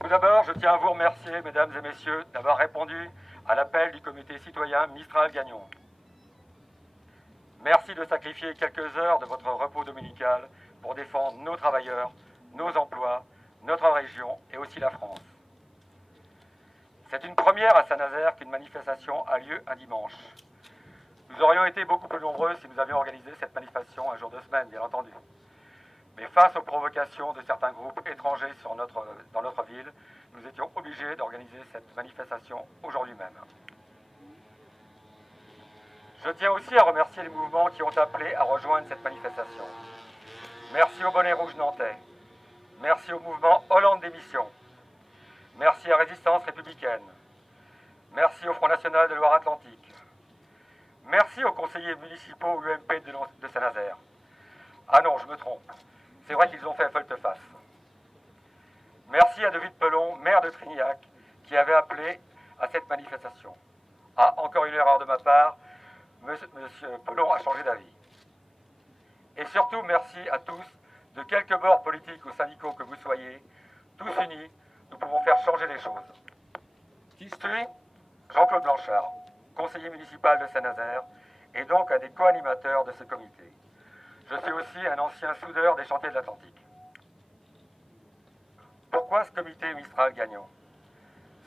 Tout d'abord, je tiens à vous remercier, mesdames et messieurs, d'avoir répondu à l'appel du comité citoyen Mistral-Gagnon. Merci de sacrifier quelques heures de votre repos dominical pour défendre nos travailleurs, nos emplois, notre région et aussi la France. C'est une première à Saint-Nazaire qu'une manifestation a lieu un dimanche. Nous aurions été beaucoup plus nombreux si nous avions organisé cette manifestation un jour de semaine, bien entendu. Mais face aux provocations de certains groupes étrangers dans notre ville, nous étions obligés d'organiser cette manifestation aujourd'hui même. Je tiens aussi à remercier les mouvements qui ont appelé à rejoindre cette manifestation. Merci au Bonnet Rouge nantais. Merci au mouvement Hollande Démission. Merci à Résistance républicaine. Merci au Front National de Loire-Atlantique. Merci aux conseillers municipaux UMP de Saint-Nazaire. Ah non, je me trompe. C'est vrai qu'ils ont fait volte-face. Merci à David Pelon, maire de Trignac, qui avait appelé à cette manifestation. Ah, encore une erreur de ma part, Monsieur Pelon a changé d'avis. Et surtout, merci à tous, de quelque bord politique ou syndicaux que vous soyez, tous unis, nous pouvons faire changer les choses. Qui suis Jean-Claude Blanchard, conseiller municipal de Saint-Nazaire, et donc un des co-animateurs de ce comité. Je suis aussi un ancien soudeur des chantiers de l'Atlantique. Pourquoi ce comité Mistral-Gagnon?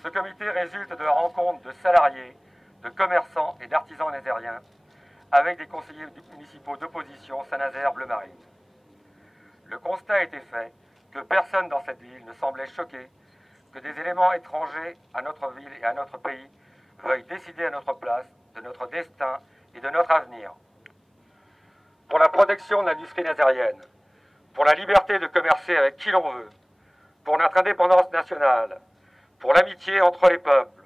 Ce comité résulte de la rencontre de salariés, de commerçants et d'artisans nazériens avec des conseillers municipaux d'opposition Saint-Nazaire Bleu Marine. Le constat a été fait que personne dans cette ville ne semblait choqué que des éléments étrangers à notre ville et à notre pays veuillent décider à notre place de notre destin et de notre avenir. Pour la protection de l'industrie nazérienne, pour la liberté de commercer avec qui l'on veut, pour notre indépendance nationale, pour l'amitié entre les peuples,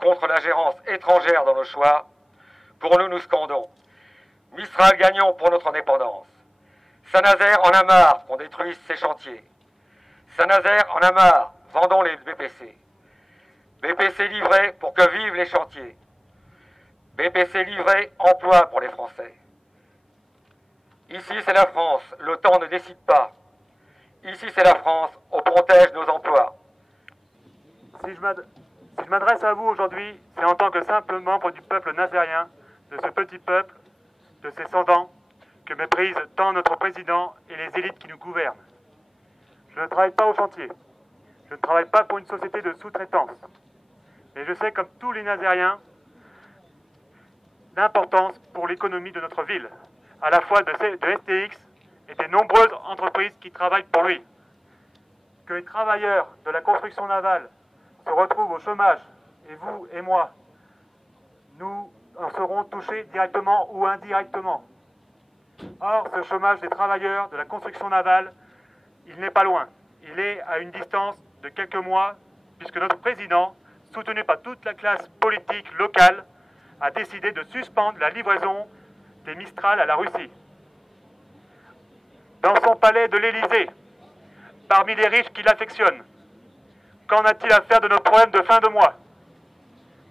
contre l'ingérence étrangère dans nos choix, pour nous, nous scandons. Mistral-Gagnon pour notre indépendance. Saint-Nazaire en a marre qu'on détruise ses chantiers. Saint-Nazaire en a marre, vendons les BPC. BPC livré pour que vivent les chantiers. BPC livré, emploi pour les Français. Ici c'est la France, l'OTAN ne décide pas. Ici c'est la France, on protège nos emplois. Si je m'adresse à vous aujourd'hui, c'est en tant que simple membre du peuple nazérien, de ce petit peuple, de ses 100 ans, que méprisent tant notre président et les élites qui nous gouvernent. Je ne travaille pas au chantier. Je ne travaille pas pour une société de sous-traitance. Mais je sais, comme tous les Nazériens, l'importance pour l'économie de notre ville, à la fois de STX et des nombreuses entreprises qui travaillent pour lui. Que les travailleurs de la construction navale se retrouvent au chômage, et vous et moi, nous en serons touchés directement ou indirectement. Or, ce chômage des travailleurs de la construction navale, il n'est pas loin. Il est à une distance de quelques mois, puisque notre président, soutenu par toute la classe politique locale, a décidé de suspendre la livraison des Mistral à la Russie. Dans son palais de l'Élysée, parmi les riches qu'il affectionne, qu'en a-t-il à faire de nos problèmes de fin de mois,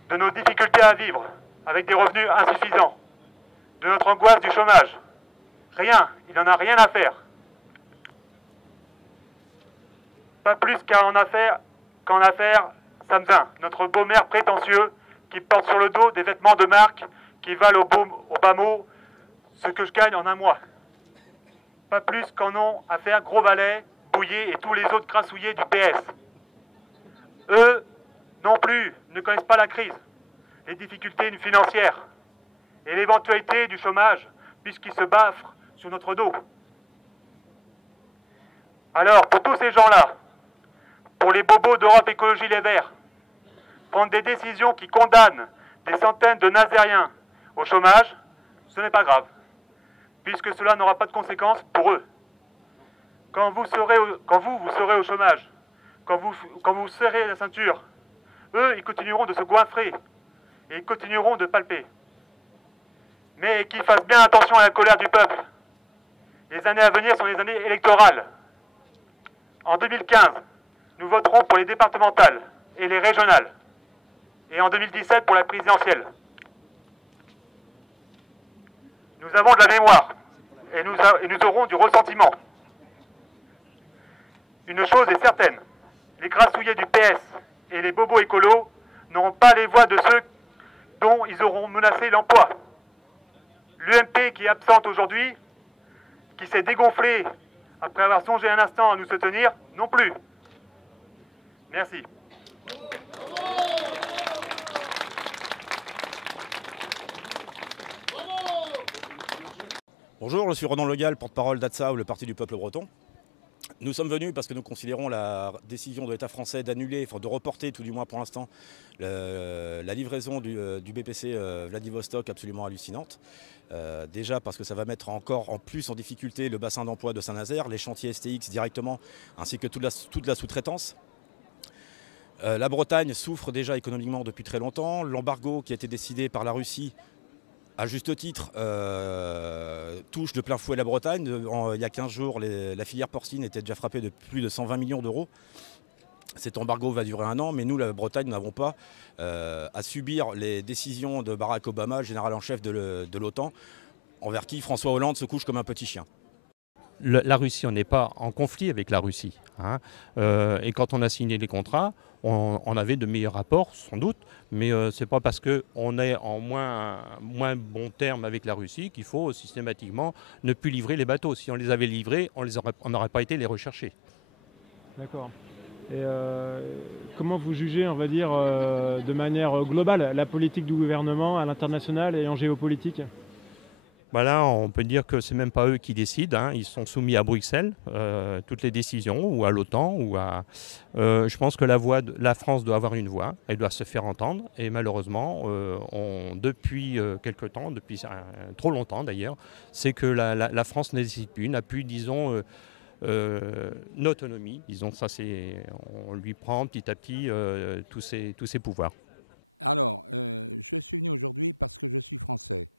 de nos difficultés à vivre avec des revenus insuffisants, de notre angoisse du chômage? Rien, il n'en a rien à faire. Pas plus qu'en affaire Samzin, notre beau maire prétentieux qui porte sur le dos des vêtements de marque qui valent au bas mot ce que je gagne en un mois. Pas plus qu'en ont affaire Gros Valet, Bouillet et tous les autres grassouillés du PS. Eux, non plus, ne connaissent pas la crise, les difficultés financières et l'éventualité du chômage, puisqu'ils se baffrent sur notre dos. Alors, pour tous ces gens-là, pour les bobos d'Europe Écologie Les Verts, prendre des décisions qui condamnent des centaines de Nazériens au chômage, ce n'est pas grave, puisque cela n'aura pas de conséquences pour eux. Quand vous serez au chômage, quand vous serrez la ceinture, eux, ils continueront de se goinfrer et ils continueront de palper. Mais qu'ils fassent bien attention à la colère du peuple. Les années à venir sont les années électorales. En 2015, nous voterons pour les départementales et les régionales. Et en 2017 pour la présidentielle. Nous avons de la mémoire et nous aurons du ressentiment. Une chose est certaine, les grassouillets du PS et les bobos écolos n'auront pas les voix de ceux dont ils auront menacé l'emploi. L'UMP qui est absente aujourd'hui, qui s'est dégonflée après avoir songé un instant à nous soutenir, non plus. Merci. Bonjour, je suis Ronan Legal, porte-parole d'ATSA, le Parti du peuple breton. Nous sommes venus parce que nous considérons la décision de l'État français d'annuler, enfin de reporter tout du moins pour l'instant, la livraison du BPC Vladivostok absolument hallucinante. Déjà parce que ça va mettre encore en plus en difficulté le bassin d'emploi de Saint-Nazaire, les chantiers STX directement, ainsi que toute la sous-traitance. La Bretagne souffre déjà économiquement depuis très longtemps. L'embargo qui a été décidé par la Russie, à juste titre, touche de plein fouet la Bretagne. Il y a 15 jours, la filière porcine était déjà frappée de plus de 120 millions d'euros. Cet embargo va durer 1 an, mais nous, la Bretagne, nous n'avons pas à subir les décisions de Barack Obama, général en chef de l'OTAN, envers qui François Hollande se couche comme un petit chien. La Russie, on n'est pas en conflit avec la Russie. Hein. Et quand on a signé les contrats, on avait de meilleurs rapports, sans doute, mais ce n'est pas parce qu'on est en moins bon terme avec la Russie qu'il faut systématiquement ne plus livrer les bateaux. Si on les avait livrés, on n'aurait pas été les rechercher. D'accord. Et comment vous jugez, on va dire, de manière globale, la politique du gouvernement à l'international et en géopolitique ? Là, on peut dire que c'est même pas eux qui décident, hein. Ils sont soumis à Bruxelles, toutes les décisions, ou à l'OTAN, je pense que la France doit avoir une voix, elle doit se faire entendre, et malheureusement, depuis quelque temps, depuis trop longtemps d'ailleurs, c'est que la France n'hésite plus, n'a plus, disons, une autonomie, disons, on lui prend petit à petit tous ses pouvoirs. Alors, je suis venu aujourd'hui parce que je suis français.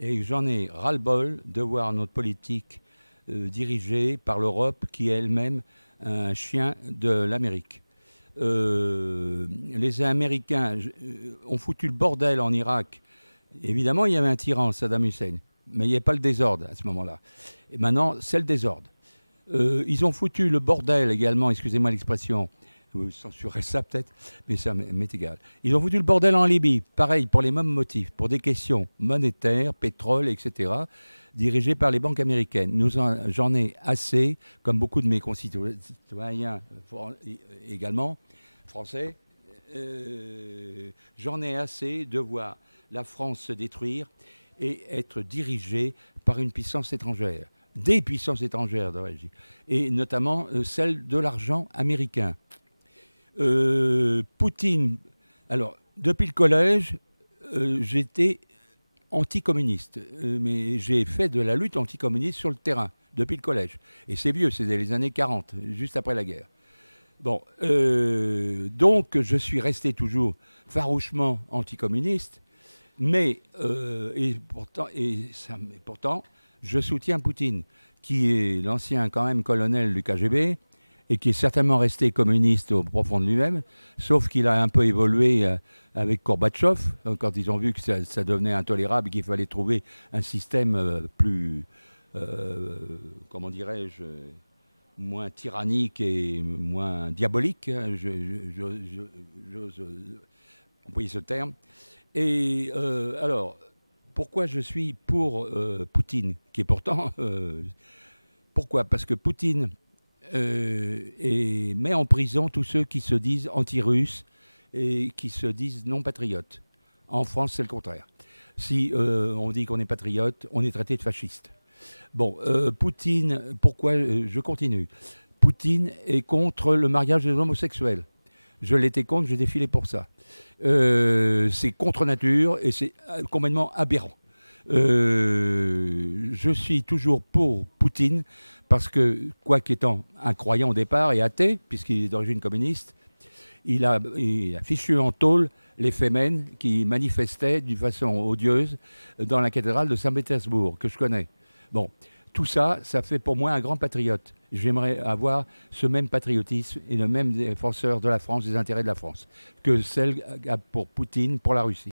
Et j'en ai ras-le-bol de voir notre politique dirigée par l'Europe qui est elle-même un chien de l'Amérique. Les Américains ont foutu le bordel en Irak. Évidemment, il y avait un tyran, Saddam Hussein, mais il n'y avait pas le désordre à ce moment-là. Et maintenant, c'est le désordre. Ils ont foutu le bordel également, excusez-moi l'expression, vous censurez ça peut-être, mais ça m'est égal. Ils ont foutu le bordel en Libye, pareil, pour les mêmes motifs, pour des questions monétaires, pétrole, etc., dirigées par les banques américaines. J'en ai assez, comme beaucoup de mes concitoyens également, français, j'en ai assez de voir la France se détruire et être dirigée par une puissance étrangère. Des puissances étrangères, devrais-je dire, et notamment celle de l'argent américain. Poutine, alors depuis le collège, j'étais anticommuniste, mais j'ai fait de la lutte anticommuniste sur le terrain depuis le collège. Et c'est vieux, c'est les années 40, juste après la guerre. Bon, donc je suis resté toujours farouchement anticommuniste, mais pourtant, je soutiens Poutine, qui est l'ancien quand même colonel du KGB, et qui est certainement resté communiste au profond de lui-même, sauf qu'il a un peu évolué avec Gorbatchev, quand ils ont vu que ça devenait intolérable et qu'il fallait trouver un système plus, comment dirais-je, moins tyrannique et moins diabolique, hein, j'ose employer ce terme. Et alors, pourquoi je suis pour Poutine, qui est pourtant... pourquoi ? Parce que Poutine... et met en prison tous ceux qui se disent anti-russes et qui se disent non-patriotes. En France, c'est le contraire. Si on dit qu'on est patriote, on est traité de fasciste. Bon, Poutine, pourquoi je continue. Poutine est contre le mariage des homosexuels. Je l'étais contre, j'ai défilé pour ça. C'est contre nature et c'est complètement aberrant. Je suis toujours pour Poutine parce que, quoi qu'étant un croyant au départ et athée, puisqu'il est d'origine communiste, il a fichu en tôle les Femen qui manifestaient d'une façon odieuse dans la cathédrale de Saint-Pétersbourg, que je connais. Bon, tout ça, ça fait pour moi un grand patriote. J'aimerais avoir ce même patriotisme et le même défenseur de la France, des intérêts de la France, que celle pour Poutine, pour la Russie.